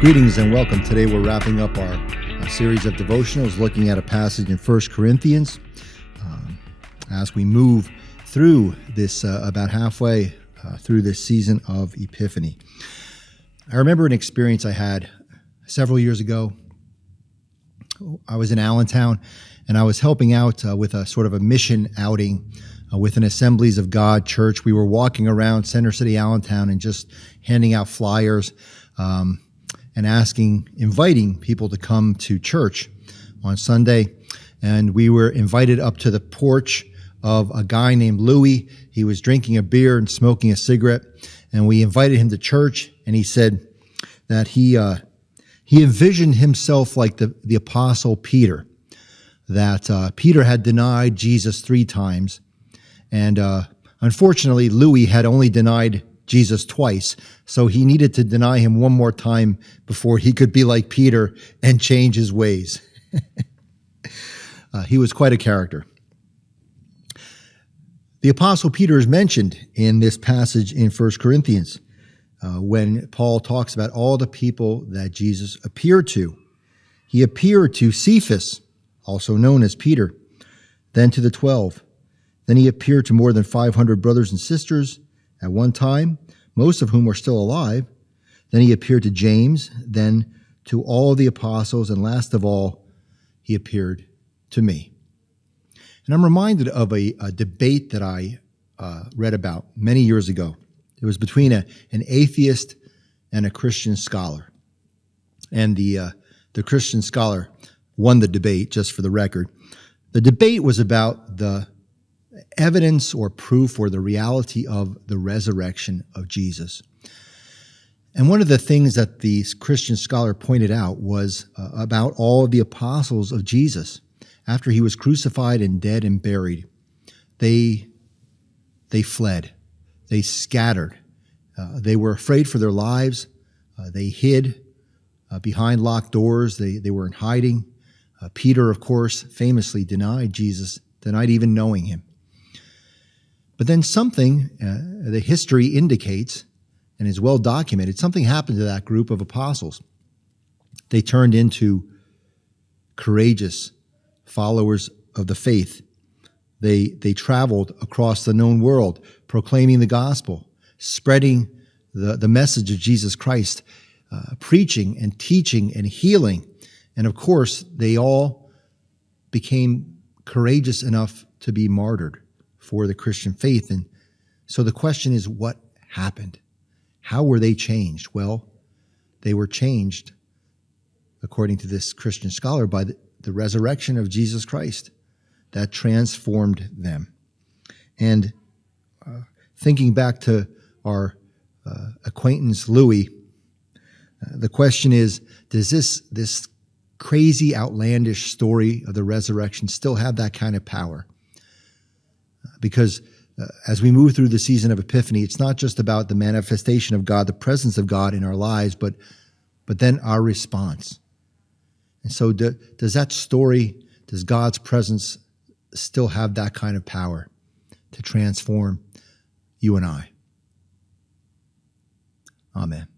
Greetings and welcome. Today we're wrapping up our series of devotionals looking at a passage in 1 Corinthians. As we move through this, about halfway through this season of Epiphany. I remember an experience I had several years ago. I was in Allentown and I was helping out with a sort of a mission outing with an Assemblies of God church. We were walking around Center City, Allentown, and just handing out flyers and inviting people to come to church on Sunday. And we were invited up to the porch of a guy named Louis. He was drinking a beer and smoking a cigarette. And we invited him to church. And he said that he envisioned himself like the Apostle Peter, that Peter had denied Jesus 3 times. And unfortunately, Louis had only denied Jesus twice, so he needed to deny him one more time before he could be like Peter and change his ways. He was quite a character. The Apostle Peter is mentioned in this passage in 1 Corinthians when Paul talks about all the people that Jesus appeared to. He appeared to Cephas, also known as Peter, then to the 12. Then he appeared to more than 500 brothers and sisters at one time, most of whom are still alive. Then he appeared to James, then to all the apostles, and last of all, he appeared to me. And I'm reminded of a debate that I read about many years ago. It was between an atheist and a Christian scholar. And the Christian scholar won the debate, just for the record. The debate was about the evidence or proof or the reality of the resurrection of Jesus. And one of the things that the Christian scholar pointed out was about all of the apostles of Jesus. After he was crucified and dead and buried, they fled. They scattered. They were afraid for their lives. They hid behind locked doors. They were in hiding. Peter, of course, famously denied Jesus, denied even knowing him. But then something, the history indicates, and is well documented, something happened to that group of apostles. They turned into courageous followers of the faith. They traveled across the known world, proclaiming the gospel, spreading the message of Jesus Christ, preaching and teaching and healing. And of course, they all became courageous enough to be martyred for the Christian faith. And so the question is, what happened? How were they changed? Well, they were changed, according to this Christian scholar, by the resurrection of Jesus Christ that transformed them. And thinking back to our acquaintance Louis, the question is, does this crazy, outlandish story of the resurrection still have that kind of power? Because as we move through the season of Epiphany, it's not just about the manifestation of God, the presence of God in our lives, but then our response. And so does that story, does God's presence still have that kind of power to transform you and I? Amen.